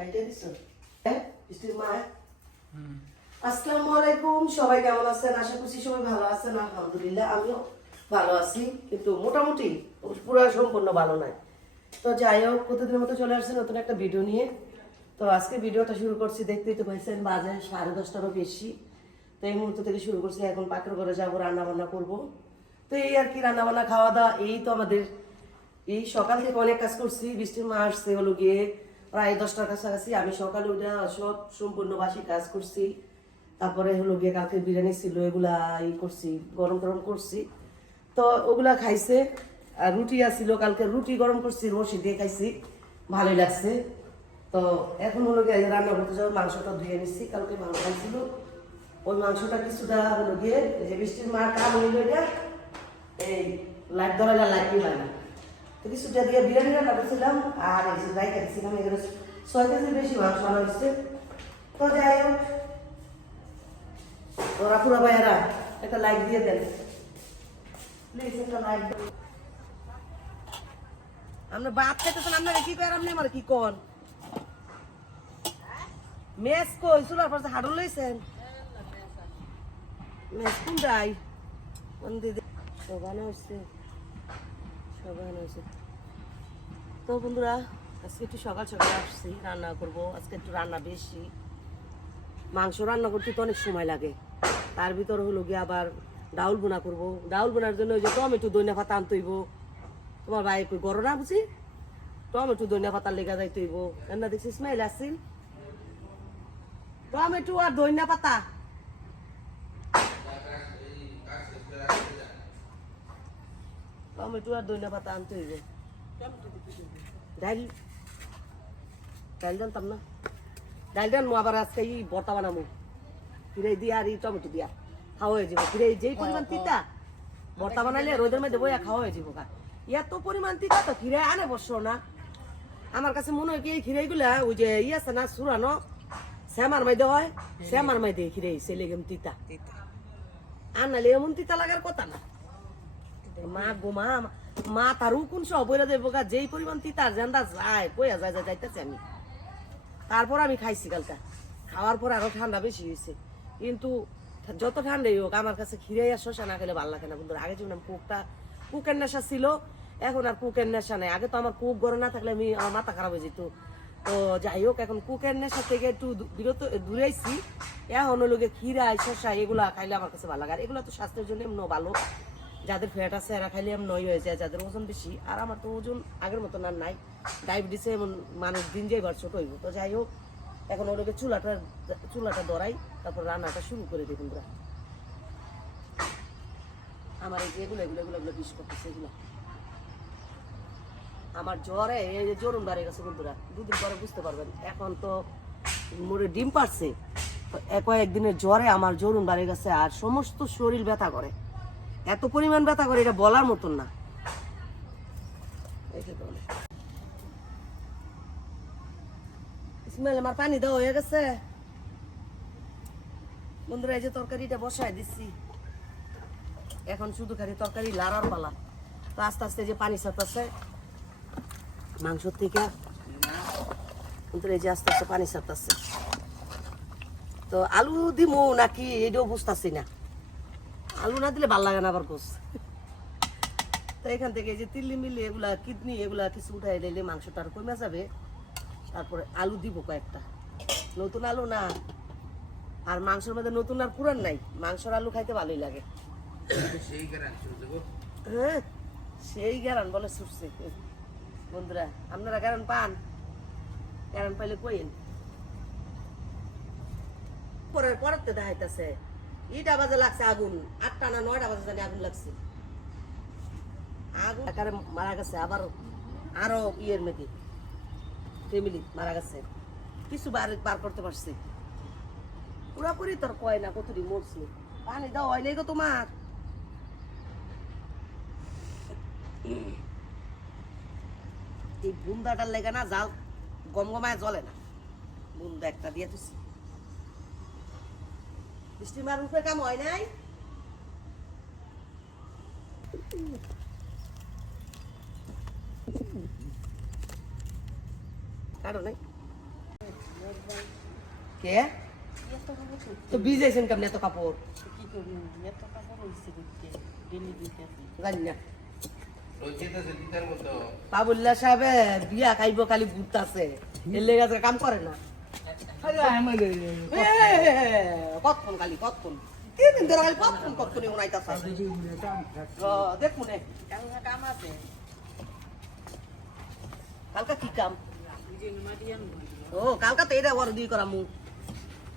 কাইটে দিছো বৃষ্টির মা। আসসালামু আলাইকুম, সবাই কেমন আছেন? আশা করছি সবাই ভালো আছেন। আলহামদুলিল্লাহ আমিও ভালো আছি, কিন্তু মোটামুটি পুরো সম্পূর্ণ ভালো নাই। তো যাই হোক, প্রতিদিনের মতো চলে আসছে নতুন একটা ভিডিও নিয়ে। তো আজকে ভিডিওটা শুরু করছি, দেখতেই তো পাইছেন বাজে 10:30টারও বেশি। তো এই মুহূর্ত থেকে শুরু করছি, এখন পাকের ঘরে যাবো, রান্না বান্না করবো। তো এই আর কি, রান্না বান্না খাওয়া দাওয়া এই তো আমাদের। এই সকাল থেকে অনেক কাজ করছি, বৃষ্টির মা আসছে হলো গিয়ে প্রায় 10টার কাছাকাছি। আমি সকালে ওইটা সব সম্পূর্ণ বাসি কাজ করছি। তারপরে হলো গিয়ে কালকে বিরিয়ানি ছিল, এগুলা করছি, গরম গরম করছি। তো ওগুলা খাইছে। আর রুটি আসছিল, কালকে রুটি গরম করছি, রসি দিয়ে খাইছি, ভালোই লাগছে। তো এখন হলো গিয়ে রান্না করতে যাবো, মাংসটা ধুয়ে নিচ্ছি, কালকে মাংস খাইছিল। ওই মাংসটা কিছুটা হলো গিয়ে যে বৃষ্টির মা কাম হইল এটা এই লাইট ধরাইলা লাইট লাগে, তো কিছুটা দিয়ে বিরিয়ানিটা কাটেছিলাম। আর এই যে রাই কাটছিলাম, এগুলো 6 কেজির বেশি মাংস আনা হচ্ছে। তো যাই হোক, ওরা পুরো ভাইয়েরা একটা লাইক দিয়ে দেন প্লিজ, একটা লাইক দেন। আমরা বাদ খেতেছেন, আপনারা কি করেন? আপনি আমার কি কন মেস কই চুলার পাশে হাডল লইছেন? মেস কোন যাই কোন দিদি সবানো হচ্ছে, সবানো হচ্ছে। তো বন্ধুরা, আজকে একটু সকাল সকাল আসছি, রান্না করব। আজকে একটু রান্না বেশি, মাংস রান্না করতে তো অনেক সময় লাগে। তার ভিতর হলো গিয়ে আবার ডাউল বোনা করবো। ডাউল বোনার জন্য ওই যে টমেটো দইনা পাতা আনতে হইব। তোমার ভাই কই গরম না বুঝি, টমেটো দইনা পাতা লেগা যাইতে হইব। এমনা দেখছি স্মেল আসছিল, টমেটো আর দইনা পাতা। টমেটো আর দইনা পাতা আনতে হইব। ডাইল ডাইল জানতাম না, ডাইল জানবো আবার আজকে এই ভর্তা বানাবো ফিরে দিয়া আর এই টমেটো দিয়া, খাওয়া হয়ে যাবো। ফিরে যেই পরিমাণ তিতা, ভর্তা বানাইলে রোদের মধ্যে বইয়া খাওয়া হয়ে যাবো। এত পরিমাণ তিতা তো খিরে আনে বসো না। আমার কাছে মনে হয় কি এই খিরে গুলা ওই যে ই আছে না সুরানো শ্যামার মাইদে হয়, শ্যামার মাইদে খিরে ছেলে গেম তিতা আনালে এমন তিতা লাগার কথা না। মা গো মা, মা তারও কোন সব বইরা দেবো গা, যেই পরিমাণ তিতা জেন্দা যায় কইয়া যায় যাইতেছে আমি। তারপর আমি খাইছি কালটা, খাওয়ার পর আরো ঠান্ডা বেশি হয়েছে। কিন্তু যত ঠান্ডাই হোক আমার কাছে খিরে আর শসা না খেলে ভালো লাগে না বন্ধুরা। আগে যেমন কুকের নেশা ছিল, এখন আর কুকের নেশা নেই। আগে তো আমার কুক গরম না থাকলে আমার মাথা খারাপ হয়ে যেত। তো যাই হোক, এখন কুকের নেশা থেকে একটু বিরত দূরে আইছি। এখন হলো গিয়ে খিরা শসা এগুলা খাইলে আমার কাছে ভালো লাগে। আর এগুলো তো স্বাস্থ্যের জন্য এমন ভালো, যাদের ফ্যাট আছে এরা খাইলে এমন নয় হয়ে যায়, যাদের ওজন বেশি। আর আমার তো ওজন আগের মতন আর নাই, ডায়াবেটিসে এমন মানুষ দিন যাইবার ছোট হইব। তো যাই হোক, এখন ওটাকে চুলাটা ধরাই, তারপর রান্নাটা শুরু করে দিই বন্ধুরা। আমার এই যে এগুলো এগুলো এগুলো এগুলো বিষ করতেছে, এগুলো আমার জ্বরে এই যে জরুন বাড়ে গেছে বন্ধুরা। 2 দিন পরে বুঝতে পারবেন। এখন তো মোরে ডিম পারছে, কয়েকদিনের জ্বরে আমার জরুন বাড়ে গেছে, আর সমস্ত শরীর ব্যথা করে, এত পরিমাণ ব্যথা করে এটা বলার মতন না। ইসমাইল আমার পানি দেওয়া হয়ে গেছে বন্ধুরা। এই যে তরকারিটা বসায় দিচ্ছি, এখন শুধু খালি তরকারি লাড়ার পালা। তো আস্তে আস্তে যে পানি ছাড়তেছে মাংস থেকে, এই যে আস্তে আস্তে পানি ছাড়তেছে। তো আলু দিমু নাকি এটাও বুঝতেছি না, আলু না দিলে ভাল লাগে না আবার গোস। তো এখান থেকে এই যে তিল্লি মিল্লি এগুলা কিডনি এগুলা কিছু উঠাই দিলে মাংসটা আর কমে যাবে। তারপরে আলু দিব কয়েকটা, নতুন আলু না। আর মাংসের মধ্যে নতুন আর পুরান নাই, মাংসের আলু খাইতে ভালোই লাগে। হ্যাঁ সেই গ্যারান বলে ছুটছে বন্ধুরা। আপনারা গ্যারান পান? গ্যারান পাইলে কইন। পরের পরেতে দেখাইতেছে 8টা বাজে লাগছে আগুন, 8টা না 9টা বাজে জানি আগুন লাগছে। আগুন আকারে মারা গেছে আবার, আরো ইয়ের মেয়েকে ফ্যামিলি মারা গেছে, কিছু বার করতে পারছে। পুরাপুরি তোর কয় না কতটি মরছে। পানি দাও হয় নাই গো তোমার। এই বুন্দাটার লেগে না জাল গমগমায় জ্বলে না, বুন্দা একটা দিয়ে দিচ্ছি। বৃষ্টি মার উপরে কাম হয় নাই। কারো নাই কে তো ভিজেছেন কেমন এত কাপড় জানি না বাবুল্লাহ সাহেব বিয়া খাইব খালি ঘুরতাছে এর লেগে আজকে কাম করে না কতক্ষণ খালি কতক্ষণ 3 দিন ধরে খালি কতক্ষণ উনাইতাছে দেখুন কাম আছে কালকা কি কাম ও কালকা তো এটা বড় দিয়ে করামু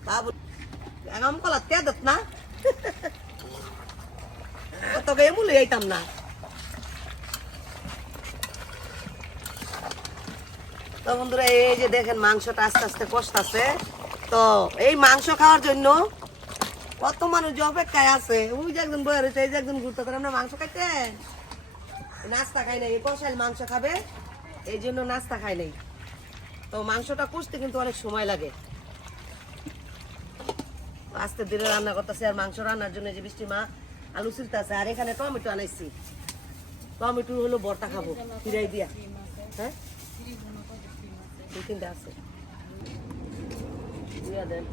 বাবু আগাম কলা তে দত না তো গে মুলে আইতাম না তো বন্ধুরা এই যে দেখেন মাংসটা আস্তে আস্তে কষতাছে তো এই মাংস খাওয়ার জন্য কত মানুষ যে অপেক্ষায় আছে ওই যে একজন বয়ে রয়েছে এই যে একজন ঘুরতে করে আমরা মাংস খাইতেন নাস্তা খাই নাই কষাইল মাংস খাবে এই জন্য নাস্তা খাই নাই তো মাংসটা কষতে কিন্তু অনেক সময় লাগে আস্তে ধীরে রান্না করতেছে আর মাংস রান্নার জন্য যে বৃষ্টি মা আলু ছিলতেছে আর এখানে টমেটো আনাইছি টমেটো হলো ভর্তা খাবো ফিরাই দিয়া হ্যাঁ 2-3টা আছে দিয়া দেন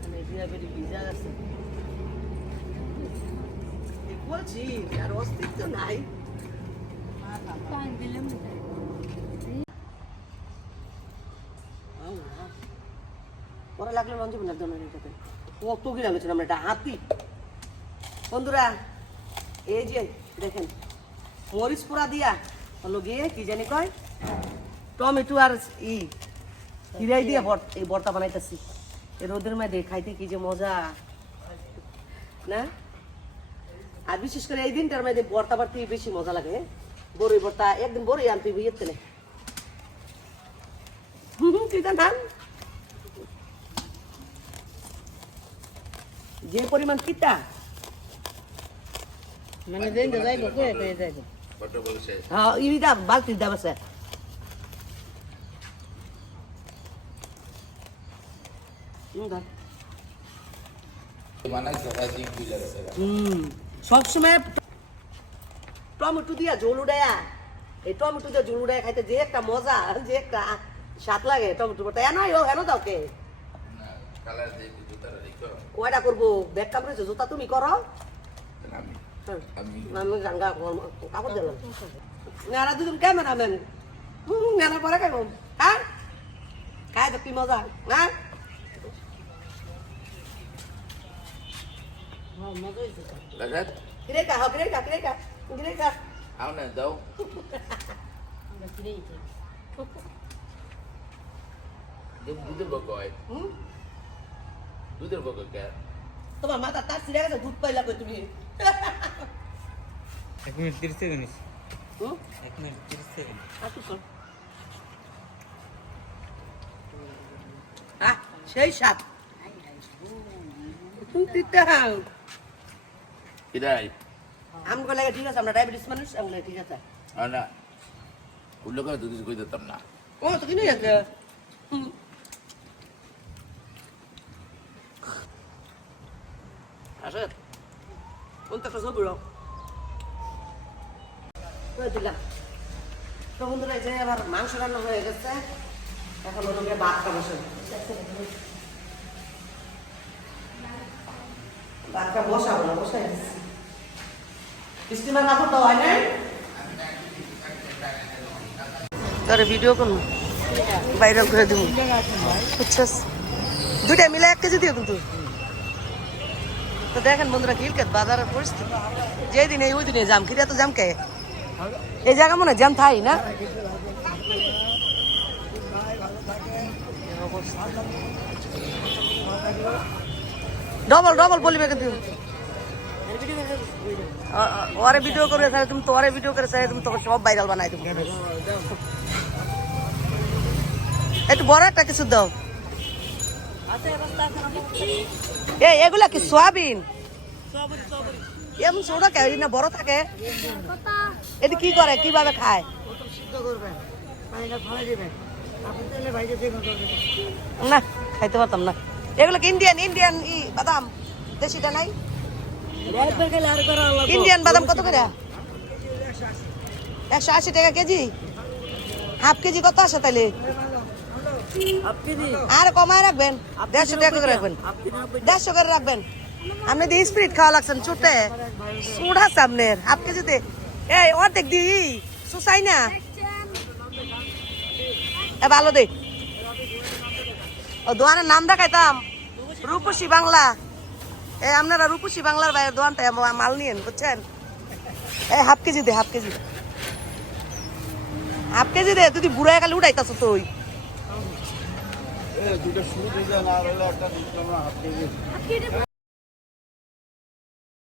মানে দিয়া বেরি ভিজা আছে বলছি আর অস্তিত্ব নাই পরে লাগলে মঞ্চ বোনার জন্য এটাতে কত কিনা গেছিল আমরা এটা হাতি বন্ধুরা এই যে দেখেন মরিচ পোড়া দিয়া হলো গিয়ে কি জানি কয় টমেটো আর হিরাই দিয়ে এই ভর্তা বানাইতেছি এই রোদের মধ্যে খাইতে কি যে মজা না আর বিশেষ করে এই দিনটার মধ্যে ভর্তা বাড়তে বেশি মজা লাগে বড়ই ভর্তা একদিন বড়ই আনতে বিয়েতে না তুই তো নাম যে পরিমাণ তিতা মানে দেন যাইব কই পেয়ে যাইব বড় বলছে হ্যাঁ ইটা বালতি দাও আছে সবসময় টমেটো দিয়া ঝোল উড়াইয়া এই টমেটো দিয়ে ঝোল উড়াইয়া খাইতে যে একটা মজা যে একটা স্বাদ লাগে টমেটো ভর্তা নয় ও হেন দাও কে ওইটা করবো ব্যাগ কাপড় জুতা তুমি করো আমি জাঙ্গা কাপড় দিলাম নারা দুজন ক্যামেরাম্যান নানা পরে খাইব হ্যাঁ খাই তো কি মজা হ্যাঁ Lagat? Kireka, kireka. Ako na daw. Dudur bagoy. Dudur bagoy ka. তোমার মাথা তার সিরে গেছে দুধ পাইলা কই তুমি 1 মিনিট 30 সেকেন্ড 1 মিনিট 30 সেকেন্ড আচ্ছা কর সেই সাত তুমি তিতা Kiday. আমগো লাগে ঠিক আছে আমরা ডায়াবেটিস মানুষ আমগো ঠিক আছে Ana. Ulo ka dudur ko ito tam na. ও তো কিনে আছে আসে কোনটা কাজ হবে ওই দিলাম তো বন্ধুরা যে আবার মাংস রান্না হয়ে গেছে এখন ওদিকে ভাত খাবো ভাতটা বসাবো না বসাই স্টিমার কাপড় তো হয় নাই তোরে ভিডিও করুন ভাইরাল করে দিব বুঝছস দুইটা মিলে 1 কেজি দিও কিন্তু তো দেখেন বন্ধুরা খিলকেত বাজারের পরিস্থিতি যেদিন এই ওই দিনে জাম খিরা তো জাম কে এই জায়গা মনে জাম থাই না ডবল বলবে কিন্তু ওরে ভিডিও করে সারে তুমি তোরে ভিডিও করে সারে তুমি তো সব ভাইরাল বানাই তুমি একটু বড় একটা কিছু দাও এই এগুলা কি সয়াবিন এমন ছোট কে না বড় থাকে এটা কি করে কিভাবে খায় না খাইতে পারতাম না এগুলো ইন্ডিয়ান বাদাম দেশিটা নাই ইন্ডিয়ান বাদাম কত করে 180 টাকা কেজি হাফ কেজি কত আসে তাইলে আর কমায় রাখবেন 150 টাকা করে রাখবেন 150 করে রাখবেন আপনি দিয়ে স্পিরিট খাওয়া লাগছেন চুটে সুড আছে আপনার হাফ কেজিতে এই অর্ধেক দি সুসাই না এ ভালো দে ও দোকানের নাম দেখাইতাম রূপসী বাংলা এ আপনারা রূপসী বাংলার বাইরের দোকানটা মাল নিয়েন বুঝছেন এই হাফ কেজি দে হাফ কেজি দে তুই বুড়া কালে উড়াইতাছ তুই দুটো শুরু দিয়ে না হলে একটা দিতাম না হাত